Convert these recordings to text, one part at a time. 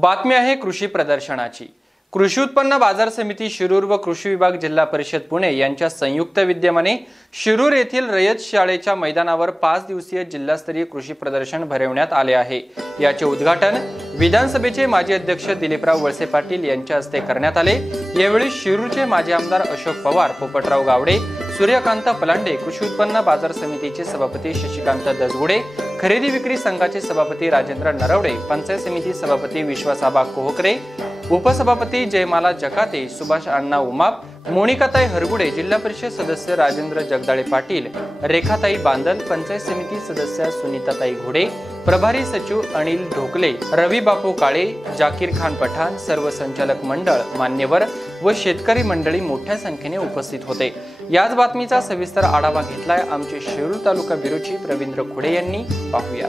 बातमी आहे कृषी प्रदर्शनाची. कृषी उत्पन्न बाजार समिती शिरूर व कृषी विभाग जिल्हा परिषद पुणे यांच्या संयुक्त विद्यमाने शिरूर येथील रयत शाळेच्या मैदानावर पाच दिवसीय जिल्हास्तरीय कृषी प्रदर्शन भरवण्यात आले आहे. याचे उद्घाटन विधानसभेचे माजी अध्यक्ष दिलीपराव वळसे पाटील यांच्या हस्ते करण्यात आले. यावेळी शिरूरचे माजी आमदार अशोक पवार पोपटराव गावडे सूर्यकांत पलांडे कृषी उत्पन्न बाजार समितीचे सभापती शशिकांत दसगुडे खरेदी विक्री संघाचे सभापती राजेंद्र नरवडे पंचायत समिती सभापती विश्वासाबा कोहकरे उपसभापती जयमाला जकाते सुभाष अण्णा उमाप मोनिकाताई हरगुडे जिल्हा परिषद सदस्य राजेंद्र जगदाळे पाटील रेखाताई बांदल पंचायत समिती सदस्य सुनीताताई घोडे प्रभारी सचिव अनिल ढोकले रवी बापू काळे जाकीर खान पठाण सर्व संचालक मंडळ मान्यवर व शेतकरी मंडळी मोठ्या संख्येने उपस्थित होते. याच बातमीचा सविस्तर आढावा घेतलाय आमचे शिरूर तालुका ब्युरो रवींद्र खुडे यांनी. पाहूया.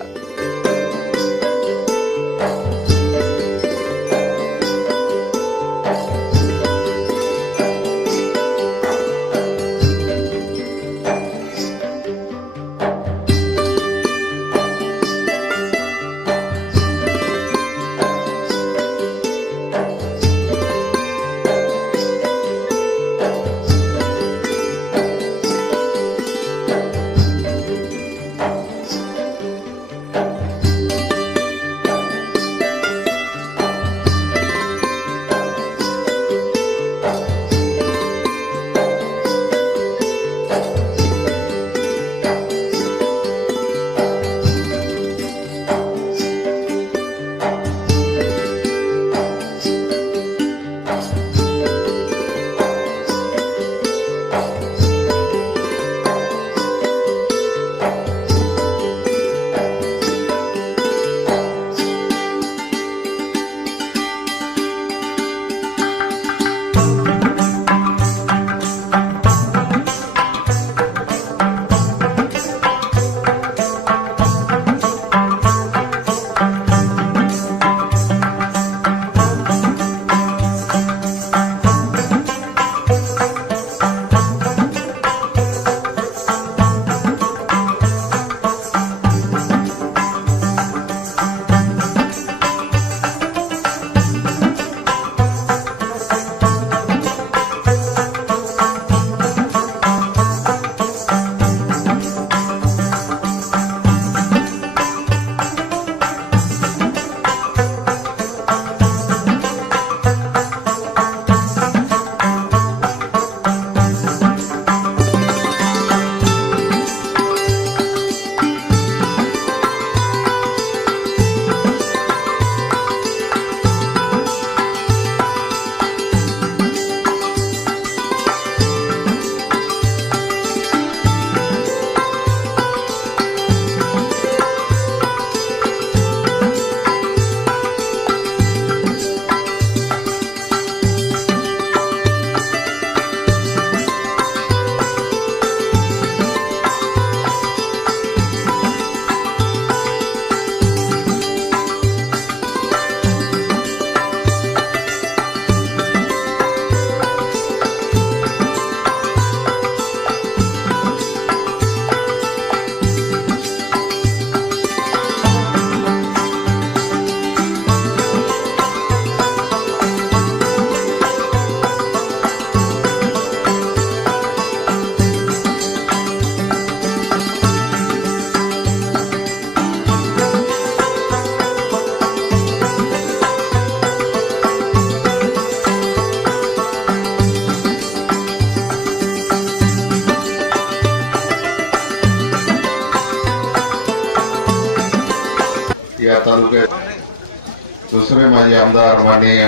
माजी आमदार माननीय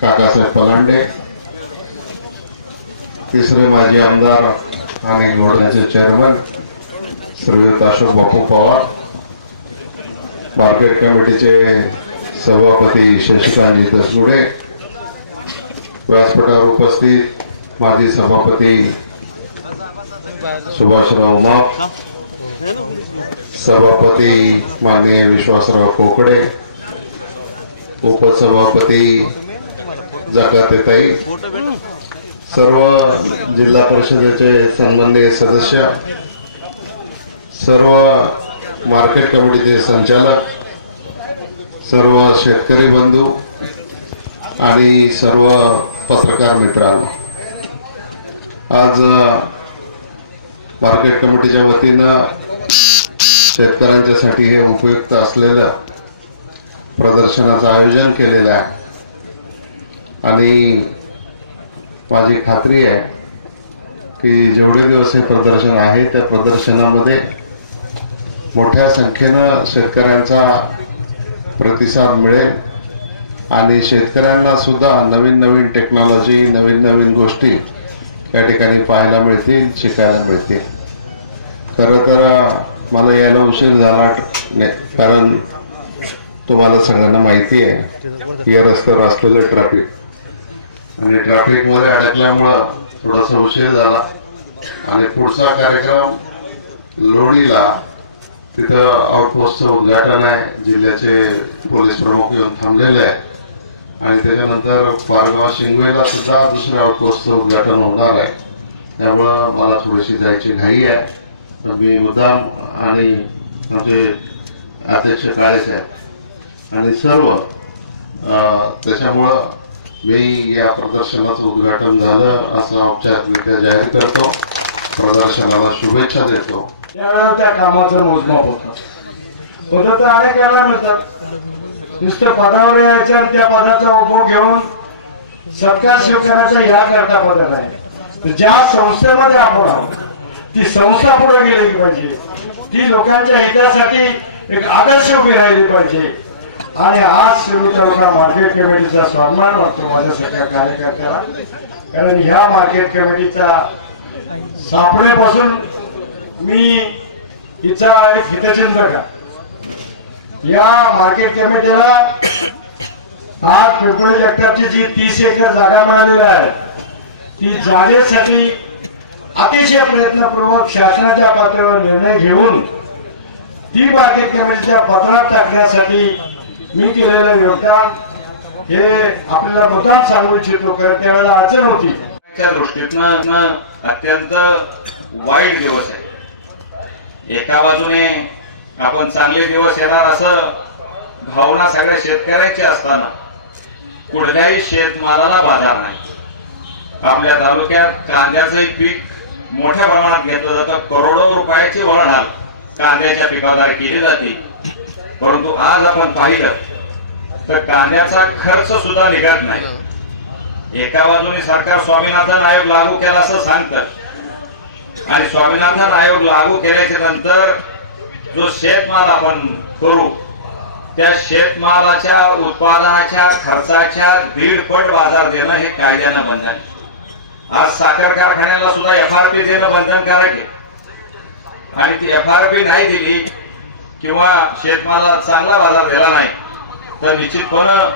काकासाहेब पलांडे तिसरे माजी आमदार आणि घोडण्याचे चेअरमन श्रीयुत अशोक बापू पवार मार्केट कमिटीचे सभापती शशिकांतजी दसगुडे व्यासपीठावर उपस्थित माजी सभापती सुभाषराव माप सभापती माननीय विश्वासराव कोकडे उपसभापती जकातेताई सर्व जिल्हा परिषदेचे संबंधित सदस्य सर्व मार्केट कमिटीचे संचालक सर्व शेतकरी बंधू आणि सर्व पत्रकार मित्रांनो. आज मार्केट कमिटीच्या वतीनं शेतकऱ्यांच्यासाठी हे उपयुक्त असलेलं प्रदर्शनाचं आयोजन केलेलं आहे. आणि माझी खात्री आहे की जेवढे दिवस हे प्रदर्शन आहे त्या प्रदर्शनामध्ये मोठ्या संख्येनं शेतकऱ्यांचा प्रतिसाद मिळेल. आणि शेतकऱ्यांना सुद्धा नवीन नवीन टेक्नॉलॉजी नवीन नवीन गोष्टी या ठिकाणी पाहायला मिळतील शिकायला मिळतील. खरं तर मला यायला उशीर झाला ने- कारण तुम्हाला सगळ्यांना माहिती आहे या रस्त्यावर असलेलं ट्रॅफिक आणि ट्रॅफिकमध्ये अडकल्यामुळं थोडासा उशीर झाला. आणि पुढचा कार्यक्रम लोणीला तिथं आउटपोस्टचं उद्घाटन आहे. जिल्ह्याचे पोलीस प्रमुख येऊन थांबलेले आहे आणि त्याच्यानंतर पारगाव शिंगवेला सुद्धा दुसऱ्या आउटपोस्टचं उद्घाटन होणार आहे. त्यामुळं मला थोडीशी जायची घाई आहे. तर मी मुद्दाम आणि आमचे अध्यक्ष काळे साहेब आणि सर्व अं, त्याच्यामुळं मी या प्रदर्शनाचं उद्घाटन झालं असं औपचारिकरित्या जाहीर करतो. प्रदर्शनाला शुभेच्छा देतो. त्यावेळेला त्या कामाचं मोजमाप होतं. होतं तर अनेक यायला मिळतात. नुसतं पदावर यायचं आणि त्या पदाचा उपभोग घेऊन सत्कार स्वीकारायचा ह्या करता पद नाही तर ज्या संस्थेमध्ये आपण आहोत ती संस्था पुढे गेली पाहिजे. ती लोकांच्या हितासाठी एक आदर्श उभी राहिली पाहिजे. आणि आज शिरू तालुका मार्केट कमिटीचा सन्मान वाटतो माझ्या सगळ्या कार्यकर्त्याला. कारण ह्या मार्केट कमिटीच्या सापडेपासून मी हिचा एक हितचिंतक का या मार्केट कमिटीला आज पिंपळी जगतापची जी तीस एकर जागा मिळालेली आहे ती जागेसाठी अतिशय प्रयत्नपूर्वक शासनाच्या पातळीवर निर्णय घेऊन ती मार्केट कमिटीच्या पत्रात टाकण्यासाठी मी केलेलं योगदान हे आपल्याला मुद्दाम सांगू इच्छितो कारण त्यावेळेला अडचण होती. त्या दृष्टीतनं अत्यंत वाईट दिवस आहे. एका बाजूने आपण चांगले दिवस येणार असं भावना सगळ्या शेतकऱ्याची असताना कुठल्याही शेतमालाला बाजार नाही. आपल्या तालुक्यात कांद्याचंही पीक मोठ्या प्रमाणात घेतलं जातं. करोडो रुपयाची वळणाल कांद्याच्या पिकाद्वारे केली जाते. परंतु आज आपण पाहिलं तर कांद्याचा खर्च सुद्धा निघत नाही. एका बाजूने सरकार स्वामीनाथन आयोग लागू केला असं सांगतं आणि स्वामीनाथन आयोग लागू केल्याच्यानंतर जो शेतमाल आपण करू त्या शेतमालाच्या उत्पादनाच्या खर्चाच्या दीडपट बाजार देणं हे कायद्यानं बंधन आज साखर कारखान्याला सुद्धा एफ आर पी देणं बंधनकारक आहे. आणि ती एफ आर पी नाही दिली किंवा शेतमाला चांगला बाजार दिला नाही तर निश्चितपणे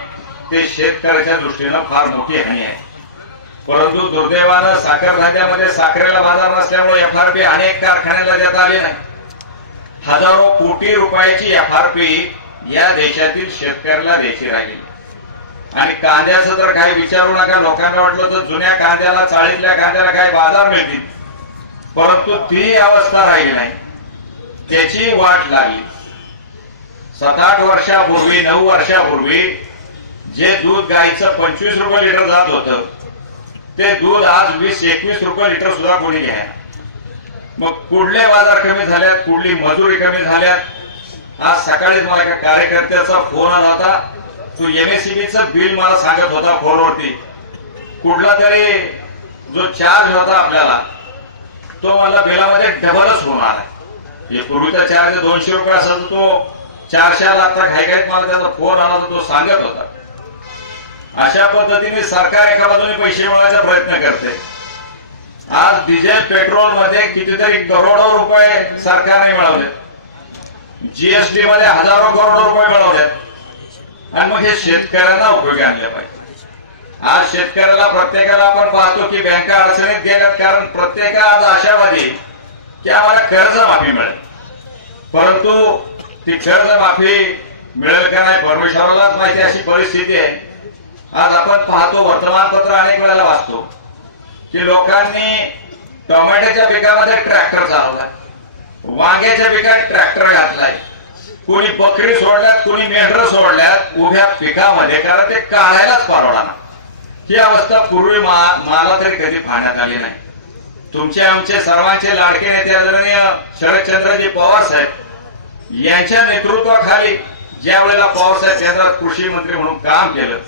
ते शेतकऱ्याच्या दृष्टीनं फार मोठी हानी आहे. परंतु दुर्दैवानं साखर धान्यामध्ये साखरेला बाजार नसल्यामुळे एफ आर पी अनेक कारखान्याला देता आली नाही. हजारो कोटी रुपयाची एफ आर पी या देशातील शेतकऱ्याला द्यायची राहिली आणि कांद्याचं जर काही विचारू नका लोकांना वाटलं तर जुन्या कांद्याला चाळीतल्या कांद्याला काही बाजार मिळतील. परंतु ती अवस्था राहिली नाही. त्याची वाट लागली. सात आठ वर्षापूर्वी नऊ वर्षापूर्वी जे दूध गाईचं पंचवीस रुपये लिटर जात होतं ते दूध आज वीस एकवीस रुपये लिटर सुद्धा कोणी घ्या. मग कुठले बाजार कमी झाल्यात कुठली मजुरी कमी झाल्यात? आज सकाळी मला एका कार्यकर्त्याचा फोन आला होता. तो एमएससीबीचं बिल मला सांगत होता फोनवरती. कुठला तरी जो चार्ज होता आपल्याला तो मला बिलामध्ये डबलच होणार आहे. पूर्वीचा चार्ज दोनशे रुपये असेल तो. चारशे आला आता घाईघाईत मला त्याचा फोन आला तो सांगत होता. अशा पद्धतीने सरकार एका बाजूने पैसे मिळवायचा प्रयत्न करते. आज डिझेल पेट्रोलमध्ये कितीतरी करोडो रुपये सरकारने मिळवले. जीएसटी मध्ये हजारो करोडो रुपये मिळवलेत आणि मग हे शेतकऱ्यांना उपयोगी आणले पाहिजे. आज शेतकऱ्याला प्रत्येकाला आपण पाहतो की बँका अडचणीत गेल्यात कारण प्रत्येकाला आज आशावादी की आम्हाला कर्ज माफी मिळेल. परंतु ती कर्ज माफी मिळेल का नाही परमेश्वरालाच माहिती अशी परिस्थिती आहे. आज आपण पाहतो वर्तमानपत्र अनेक वेळेला वाचतो की लोकांनी टोमॅटोच्या पिकामध्ये ट्रॅक्टर चालवलाय वांग्याच्या पिकात ट्रॅक्टर घातलाय. कोणी बकरी सोडल्यात कोणी मेंढर सोडल्यात उभ्या पिकामध्ये कारण ते काढायलाच परवडा ना. ही अवस्था पूर्वी मा- मला तरी कधी पाहण्यात आली नाही. तुमचे आमचे सर्वांचे लाडके नेते आदरणीय शरदचंद्रजी पवार साहेब यांच्या नेतृत्वाखाली ज्या वेळेला पवारसाहेब केंद्रात कृषी मंत्री म्हणून काम केलं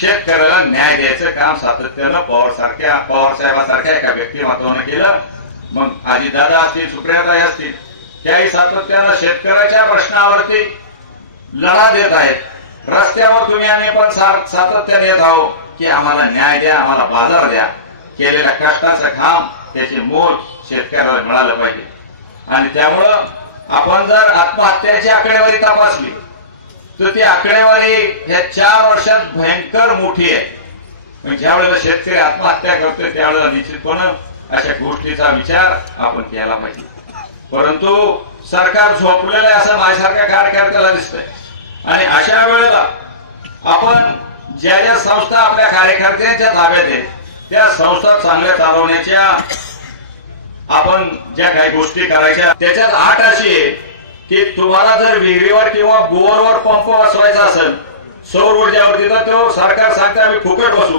शेतकऱ्याला न्याय द्यायचं काम सातत्यानं पवार सारख्या पवारसाहेबांसारख्या एका व्यक्तिमत्वानं केलं. मग दादा असतील सुप्रियाताई असतील त्याही सातत्यानं शेतकऱ्याच्या प्रश्नावरती लढा देत आहेत. रस्त्यावर तुम्ही आम्ही पण सातत्याने येत आहोत की आम्हाला न्याय द्या आम्हाला बाजार द्या. केलेल्या कष्टाचं काम त्याचे मोल शेतकऱ्याला मिळालं पाहिजे. आणि त्यामुळं आपण जर आत्महत्याची आकडेवारी तपासली तर ती आकडेवारी ह्या चार वर्षात भयंकर मोठी आहे. म्हणजे ज्या वेळेला शेतकरी आत्महत्या करतोय त्यावेळेला निश्चितपणे अशा गोष्टीचा विचार आपण केला पाहिजे. परंतु सरकार झोपलेलं आहे असं माझ्यासारख्या कार्यकर्त्याला दिसतंय. आणि अशा वेळेला आपण ज्या ज्या संस्था आपल्या कार्यकर्त्यांच्या ताब्यात आहेत त्या संस्था चांगल्या चालवण्याच्या आपण ज्या काही गोष्टी करायच्या त्याच्यात आठ अशी आहे की तुम्हाला जर विहिरीवर किंवा बोरवर पंप बसवायचा असेल सौर ऊर्जावरती तर तो सरकार सांगते आम्ही फुकट बसू.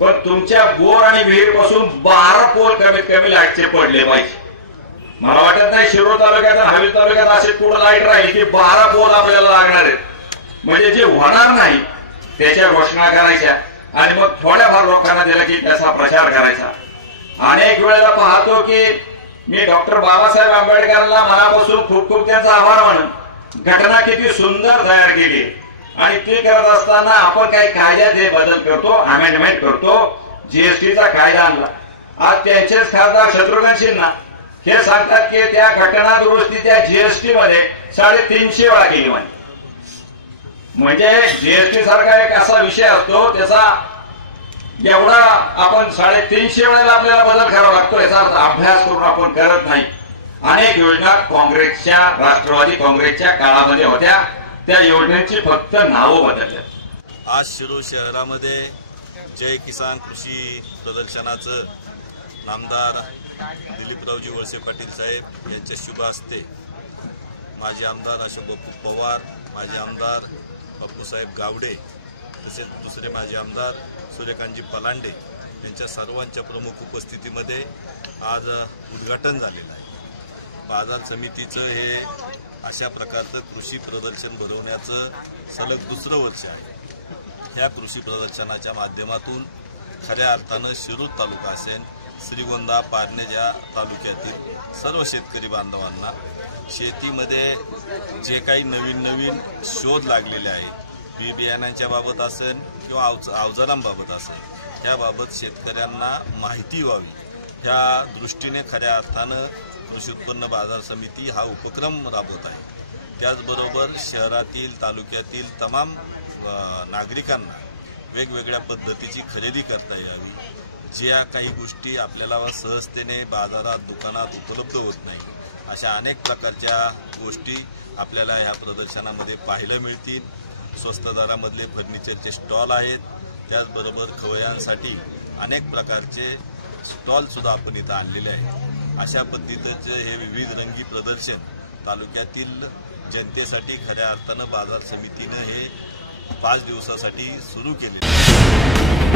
पण तुमच्या बोर आणि विहीरपासून बारा पोल कमीत कमी लाईटचे पडले पाहिजे. मला वाटत नाही शिरोळ तालुक्यात आणि हवेली तालुक्यात असे कुठं लाइट राहील की बारा पोल आपल्याला लागणार आहेत. म्हणजे जे होणार नाही त्याच्या घोषणा करायच्या आणि मग थोड्याफार लोकांना दिला की त्याचा प्रचार करायचा. अनेक वेळेला पाहतो की मी डॉक्टर बाबासाहेब आंबेडकरांना मनापासून खूप खूप त्यांचा आभार मानून घटना किती सुंदर तयार केली. आणि ते करत असताना आपण काही कायद्यात हे बदल करतो अमेंडमेंट करतो जीएसटीचा कायदा आणला. आज त्यांचेच खासदार शत्रुघ्न सिन्हा हे सांगतात की त्या घटना दुरुस्तीच्या जीएसटी मध्ये साडेतीनशे वेळा केली म्हणजे जीएसटी सारखा एक असा विषय असतो त्याचा एवढा आपण साडेतीनशे वेळेला आपल्याला बदल करावा लागतो याचा अर्थ अभ्यास करून आपण करत नाही. अनेक योजना काँग्रेसच्या राष्ट्रवादी काँग्रेसच्या काळामध्ये होत्या. त्या योजनेची फक्त नावं बदलल्या आज शिरूर शहरामध्ये जय किसान कृषी प्रदर्शनाचं नामदार दिलीपरावजी वळसे पाटील साहेब यांच्या शुभ हस्ते माजी आमदार अशोक बापू पवार माजी आमदार बापूसाहेब गावडे तसेच दुसरे माजी आमदार सूर्यकांतजी पलांडे यांच्या सर्वांच्या प्रमुख उपस्थितीमध्ये आज उद्घाटन झालेलं आहे. बाजार समितीचं हे अशा प्रकारचं कृषी प्रदर्शन भरवण्याचं सलग दुसरं वर्ष आहे. ह्या कृषी प्रदर्शनाच्या माध्यमातून खऱ्या अर्थानं शिरूर तालुका असेल श्रीगोंदा पारनेजा तालुक्यातील सर्व शेतकरी बांधवांना शेतीमध्ये जे काही नवीन नवीन शोध लागलेले आहे बी बियाण्यांच्या बाबत असेल किंवा अवज अवजारांबाबत असेल त्याबाबत शेतकऱ्यांना माहिती व्हावी. ह्या दृष्टीने खऱ्या अर्थानं कृषी उत्पन्न बाजार समिती हा उपक्रम राबवत आहे. त्याचबरोबर शहरातील तालुक्यातील तमाम नागरिकांना वेगवेगळ्या पद्धतीची खरेदी करता यावी. ज्या काही गोष्टी आपल्याला सहजतेने बाजारात दुकानात उपलब्ध होत नाही अशा अनेक प्रकारच्या गोष्टी आपल्याला ह्या प्रदर्शनामध्ये पाहायला मिळतील. स्वस्त दरामधले फर्निचरचे स्टॉल आहेत. त्याचबरोबर खवयांसाठी अनेक प्रकारचे स्टॉलसुद्धा आपण इथं आणलेले आहेत. अशा पद्धतीचं हे विविध रंगी प्रदर्शन तालुक्यातील जनतेसाठी खऱ्या अर्थानं बाजार समितीनं हे पाच दिवसासाठी सुरू केले